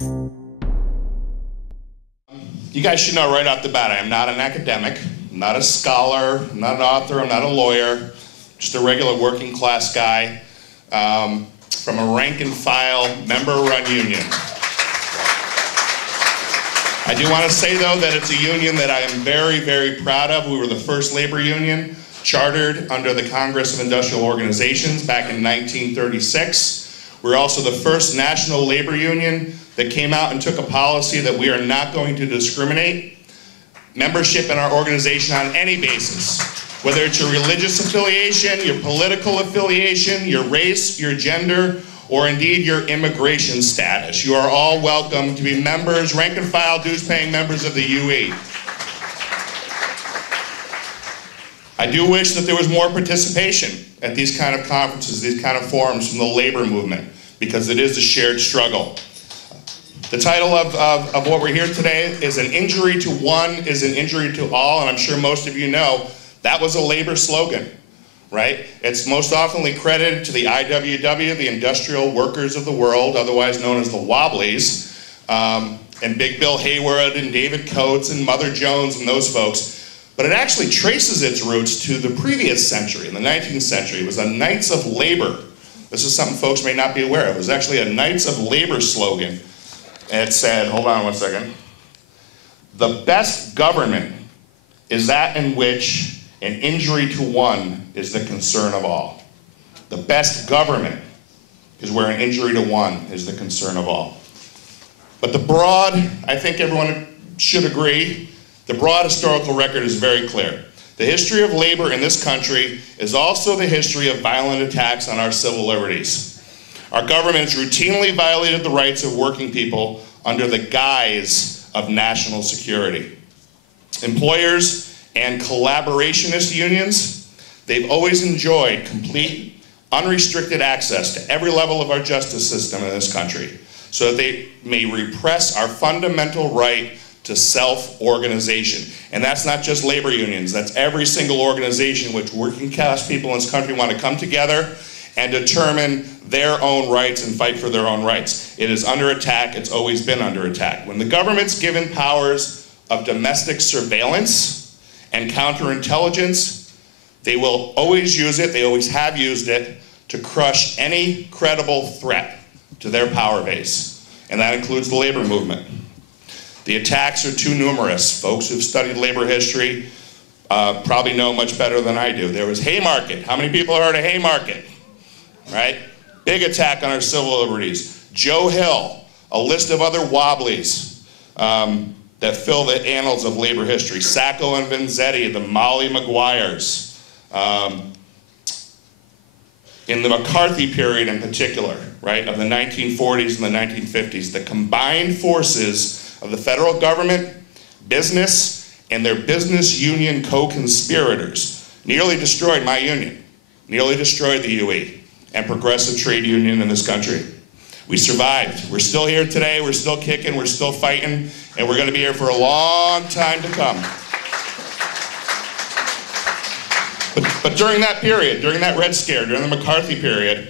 You guys should know right off the bat, I am not an academic, I'm not a scholar, I'm not an author, I'm not a lawyer, just a regular working class guy from a rank and file member-run union. I do want to say though that it's a union that I am very, very proud of. We were the first labor union chartered under the Congress of Industrial Organizations back in 1936. We're also the first national labor union that came out and took a policy that we are not going to discriminate membership in our organization on any basis, whether it's your religious affiliation, your political affiliation, your race, your gender, or indeed your immigration status. You are all welcome to be members, rank and file, dues-paying members of the UE. I do wish that there was more participation at these kind of conferences, these kind of forums from the labor movement, because it is a shared struggle. The title of what we're here today is An Injury to One is an Injury to All, and I'm sure most of you know that was a labor slogan, right? It's most often credited to the IWW, the Industrial Workers of the World, otherwise known as the Wobblies, and Big Bill Haywood and David Coates and Mother Jones and those folks. But it actually traces its roots to the previous century, in the 19th century. It was a Knights of Labor. This is something folks may not be aware of. It was actually a Knights of Labor slogan. And it said, hold on one second, the best government is that in which an injury to one is the concern of all. The best government is where an injury to one is the concern of all. But the broad, I think everyone should agree, the broad historical record is very clear. The history of labor in this country is also the history of violent attacks on our civil liberties. Our government has routinely violated the rights of working people under the guise of national security. Employers and collaborationist unions, they've always enjoyed complete, unrestricted access to every level of our justice system in this country so that they may repress our fundamental right to self-organization. And that's not just labor unions, that's every single organization in which working class people in this country want to come together and determine their own rights and fight for their own rights. It is under attack, it's always been under attack. When the government's given powers of domestic surveillance and counterintelligence, they will always use it, they always have used it, to crush any credible threat to their power base. And that includes the labor movement. The attacks are too numerous. Folks who've studied labor history probably know much better than I do. There was Haymarket. How many people heard of Haymarket? Right? Big attack on our civil liberties. Joe Hill, a list of other Wobblies that fill the annals of labor history. Sacco and Vanzetti, the Molly Maguires. In the McCarthy period in particular, right, of the 1940s and the 1950s, the combined forces of the federal government, business, and their business union co-conspirators nearly destroyed my union, nearly destroyed the UE and progressive trade union in this country. We survived. We're still here today, we're still kicking, we're still fighting, and we're gonna be here for a long time to come. But during that period, during that Red Scare, during the McCarthy period,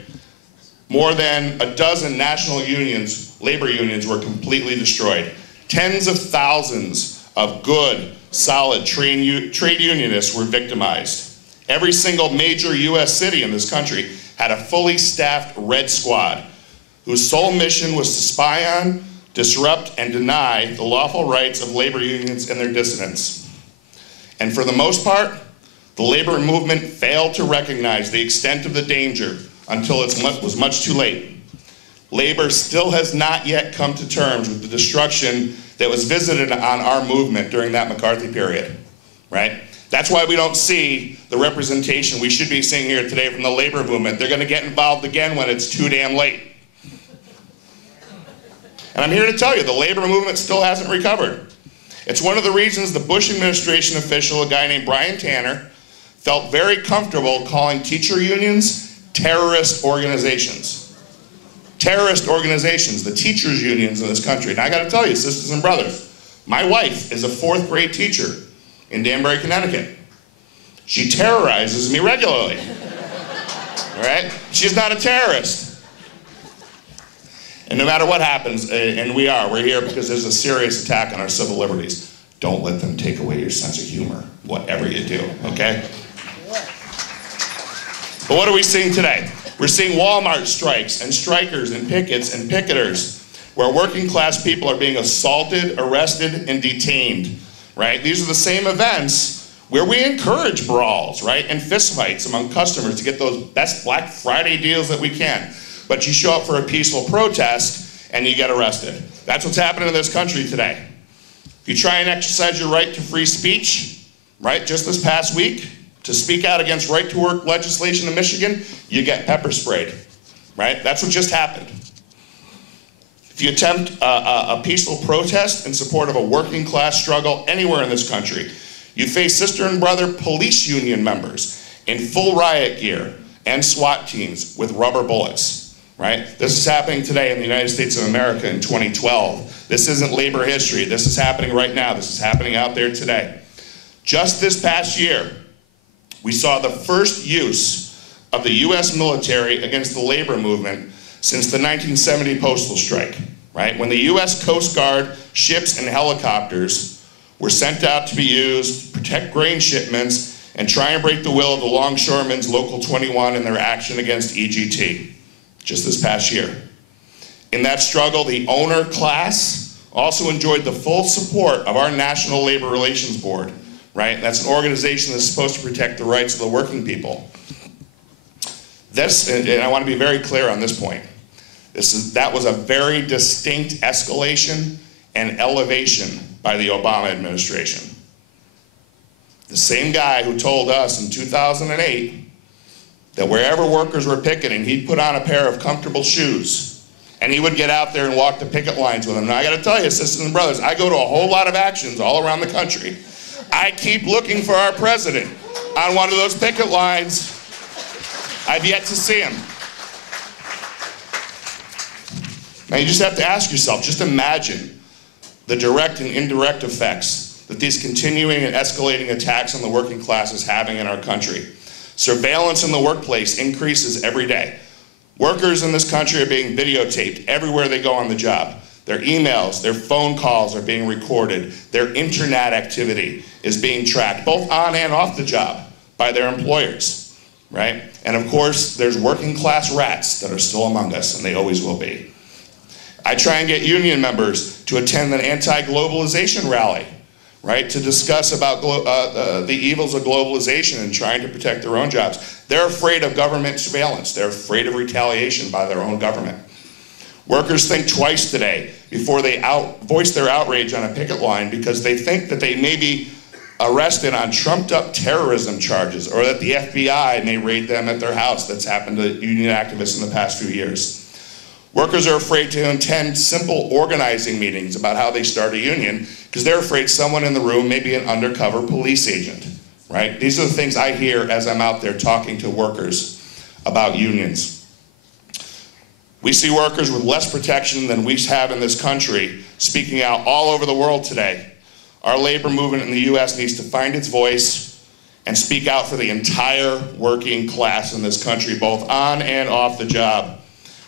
more than a dozen national unions, labor unions, were completely destroyed. Tens of thousands of good, solid trade unionists were victimized. Every single major US city in this country had a fully staffed Red Squad whose sole mission was to spy on, disrupt, and deny the lawful rights of labor unions and their dissidents. And for the most part, the labor movement failed to recognize the extent of the danger until it was much too late. Labor still has not yet come to terms with the destruction that was visited on our movement during that McCarthy period, right? That's why we don't see the representation we should be seeing here today from the labor movement. They're going to get involved again when it's too damn late. And I'm here to tell you, the labor movement still hasn't recovered. It's one of the reasons the Bush administration official, a guy named Brian Tanner, felt very comfortable calling teacher unions terrorist organizations. Terrorist organizations, the teachers unions in this country. And I got to tell you, sisters and brothers, my wife is a 4th grade teacher in Danbury, Connecticut. She terrorizes me regularly, all right? She's not a terrorist. And no matter what happens, and we're here because there's a serious attack on our civil liberties. Don't let them take away your sense of humor, whatever you do, okay? But what are we seeing today? We're seeing Walmart strikes and strikers and pickets and picketers where working class people are being assaulted, arrested, and detained, right? These are the same events where we encourage brawls, right, and fistfights among customers to get those best Black Friday deals that we can. But you show up for a peaceful protest and you get arrested. That's what's happening in this country today. If you try and exercise your right to free speech, right, just this past week, to speak out against right-to-work legislation in Michigan, you get pepper sprayed, right? That's what just happened. If you attempt a peaceful protest in support of a working class struggle anywhere in this country, you face sister and brother police union members in full riot gear and SWAT teams with rubber bullets, right? This is happening today in the United States of America in 2012. This isn't labor history. This is happening right now. This is happening out there today. Just this past year, we saw the first use of the US military against the labor movement since the 1970 postal strike, right? When the US Coast Guard ships and helicopters were sent out to be used to protect grain shipments and try and break the will of the longshoremen's Local 21 in their action against EGT, just this past year. In that struggle, the owner class also enjoyed the full support of our National Labor Relations Board, right? That's an organization that's supposed to protect the rights of the working people. This, and I want to be very clear on this point, that was a very distinct escalation and elevation by the Obama administration. The same guy who told us in 2008 that wherever workers were picketing, he'd put on a pair of comfortable shoes and he would get out there and walk the picket lines with them. Now I got to tell you, sisters and brothers, I go to a whole lot of actions all around the country. I keep looking for our president on one of those picket lines. I've yet to see him. Now you just have to ask yourself, just imagine the direct and indirect effects that these continuing and escalating attacks on the working class is having in our country. Surveillance in the workplace increases every day. Workers in this country are being videotaped everywhere they go on the job. Their emails, their phone calls are being recorded. Their internet activity is being tracked, both on and off the job, by their employers, right? And of course, there's working class rats that are still among us, and they always will be. I try and get union members to attend an anti-globalization rally, right, to discuss about the evils of globalization and trying to protect their own jobs. They're afraid of government surveillance. They're afraid of retaliation by their own government. Workers think twice today before they voice their outrage on a picket line because they think that they may be arrested on trumped-up terrorism charges or that the FBI may raid them at their house. That's happened to union activists in the past few years. Workers are afraid to attend simple organizing meetings about how they start a union because they're afraid someone in the room may be an undercover police agent, right? These are the things I hear as I'm out there talking to workers about unions. We see workers with less protection than we have in this country speaking out all over the world today. Our labor movement in the US needs to find its voice and speak out for the entire working class in this country, both on and off the job.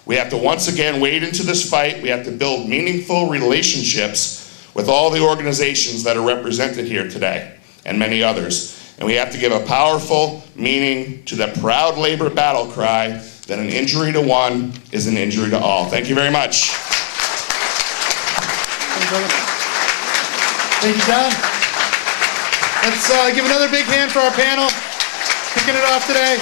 We have to once again wade into this fight. We have to build meaningful relationships with all the organizations that are represented here today and many others. And we have to give a powerful meaning to the proud labor battle cry that an injury to one is an injury to all. Thank you very much. Thank you, John. Let's give another big hand for our panel, kicking it off today.